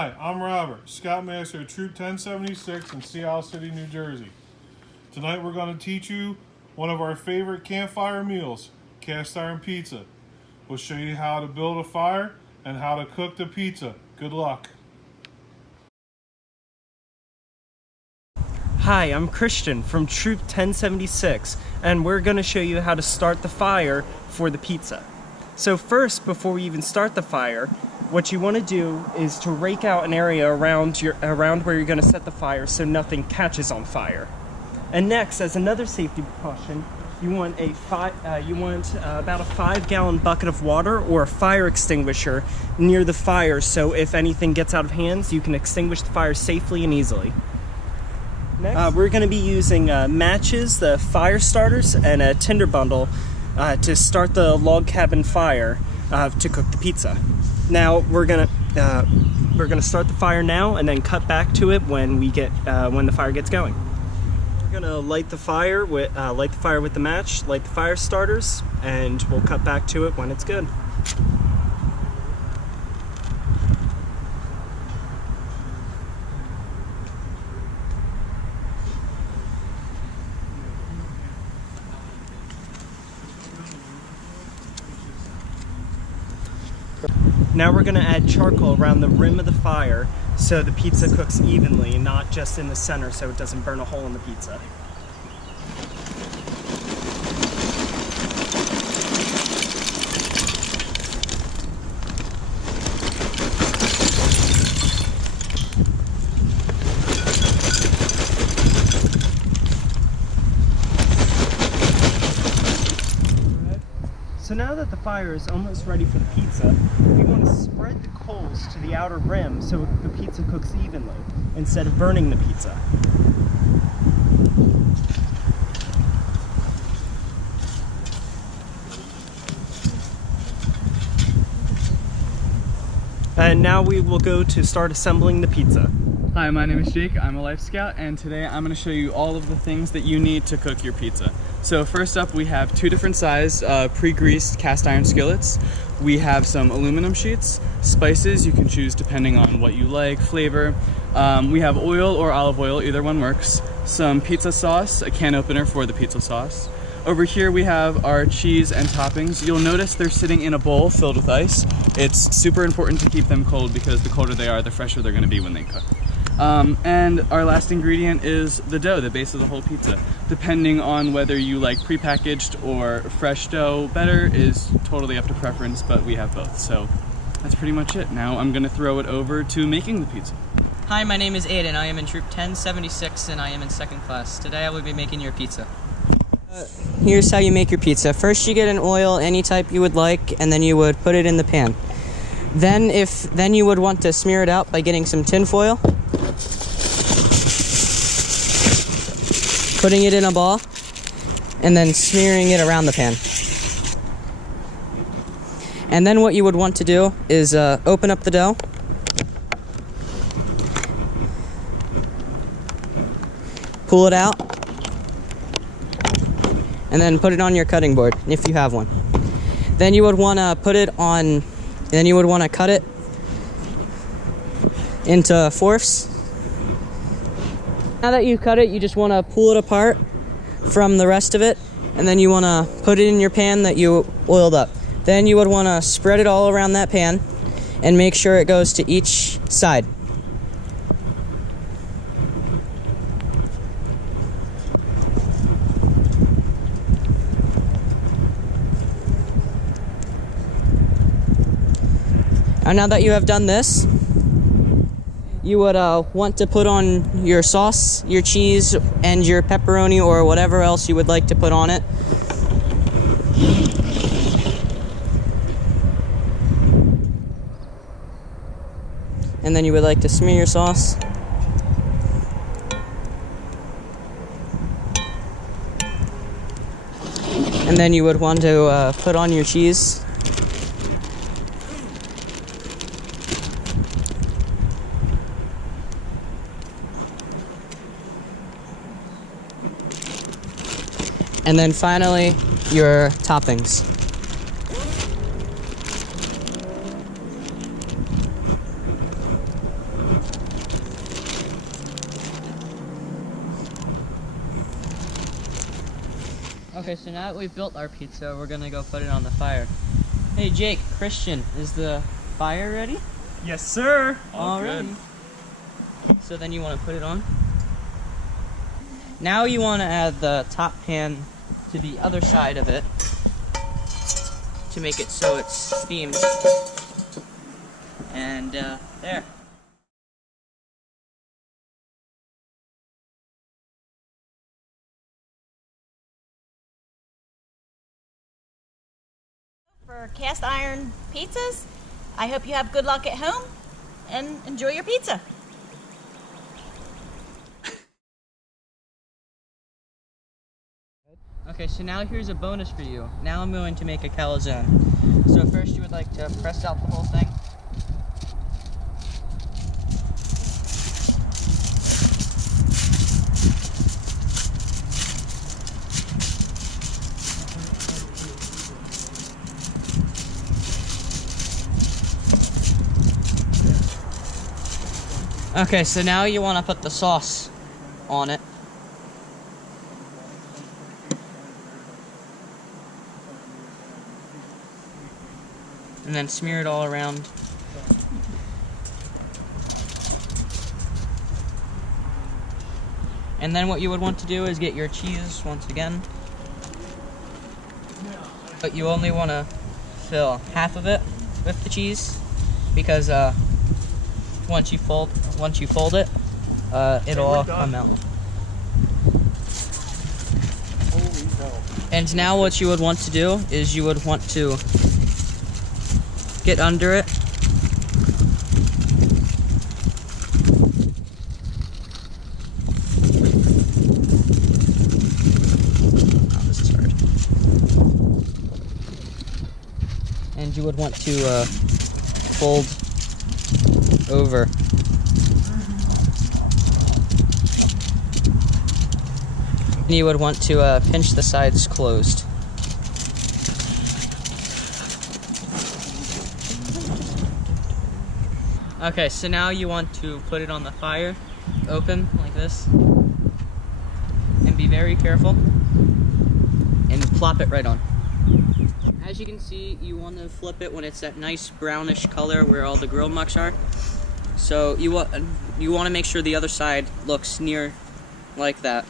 Hi, I'm Robert, Scoutmaster of Troop 1076 in Sea Isle City, New Jersey. Tonight we're going to teach you one of our favorite campfire meals, cast iron pizza. We'll show you how to build a fire and how to cook the pizza. Good luck. Hi, I'm Christian from Troop 1076, and we're going to show you how to start the fire for the pizza. So first, before we even start the fire, what you want to do is to rake out an area around where you're going to set the fire so nothing catches on fire. And next, as another safety precaution, you want about a 5-gallon bucket of water or a fire extinguisher near the fire, so if anything gets out of hands, you can extinguish the fire safely and easily. Next, we're going to be using matches, the fire starters, and a tinder bundle to start the log cabin fire to cook the pizza. Now we're gonna start the fire now, and then cut back to it when the fire gets going. We're gonna light the fire with the match, light the fire starters, and we'll cut back to it when it's good. Now we're going to add charcoal around the rim of the fire so the pizza cooks evenly, not just in the center so it doesn't burn a hole in the pizza. So now that the fire is almost ready for the pizza, we want to spread the coals to the outer rim so the pizza cooks evenly, instead of burning the pizza. And now we will go to start assembling the pizza. Hi, my name is Jake, I'm a Life Scout, and today I'm going to show you all of the things that you need to cook your pizza. So first up, we have 2 different sized pre-greased cast iron skillets. We have some aluminum sheets, spices you can choose depending on what you like, flavor. We have oil or olive oil, either one works. Some pizza sauce, a can opener for the pizza sauce. Over here we have our cheese and toppings. You'll notice they're sitting in a bowl filled with ice. It's super important to keep them cold because the colder they are, the fresher they're going to be when they cook. And our last ingredient is the dough, the base of the whole pizza. Depending on whether you like prepackaged or fresh dough better is totally up to preference, but we have both. So that's pretty much it. Now I'm going to throw it over to making the pizza. Hi, my name is Aiden. I am in Troop 1076 and I am in 2nd class. Today I will be making your pizza. Here's how you make your pizza. First you get an oil, any type you would like, and then you would put it in the pan. Then you would want to smear it out by getting some tin foil, putting it in a ball, and then smearing it around the pan. And then what you would want to do is open up the dough, pull it out, and then put it on your cutting board if you have one. Then you would want to cut it into fourths. Now that you cut it, you just want to pull it apart from the rest of it, and then you want to put it in your pan that you oiled up. Then you would want to spread it all around that pan and make sure it goes to each side. And now that you have done this, you would want to put on your sauce, your cheese, and your pepperoni or whatever else you would like to put on it. And then you would like to smear your sauce. And then you would want to put on your cheese. And then finally, your toppings. Okay, so now that we've built our pizza, we're gonna go put it on the fire. Hey Jake, Christian, is the fire ready? Yes, sir. Alrighty. So then you want to put it on. Now you want to add the top pan to the other side of it to make it so it's steamed. And there. For cast iron pizzas. I hope you have good luck at home and enjoy your pizza. Okay, so now here's a bonus for you. Now I'm going to make a calzone. So first you would like to press out the whole thing. Okay, so now you want to put the sauce on it. And then smear it all around. And then what you would want to do is get your cheese once again. But you only want to fill half of it with the cheese because once you fold it, it'll all come out. And now what you would want to do is you would want to get under it. Oh, this is hard. And you would want to fold over. And you would want to pinch the sides closed. Okay, so now you want to put it on the fire, open like this, and be very careful, and plop it right on. As you can see, you want to flip it when it's that nice brownish color where all the grill mucks are. So you want to make sure the other side looks near like that.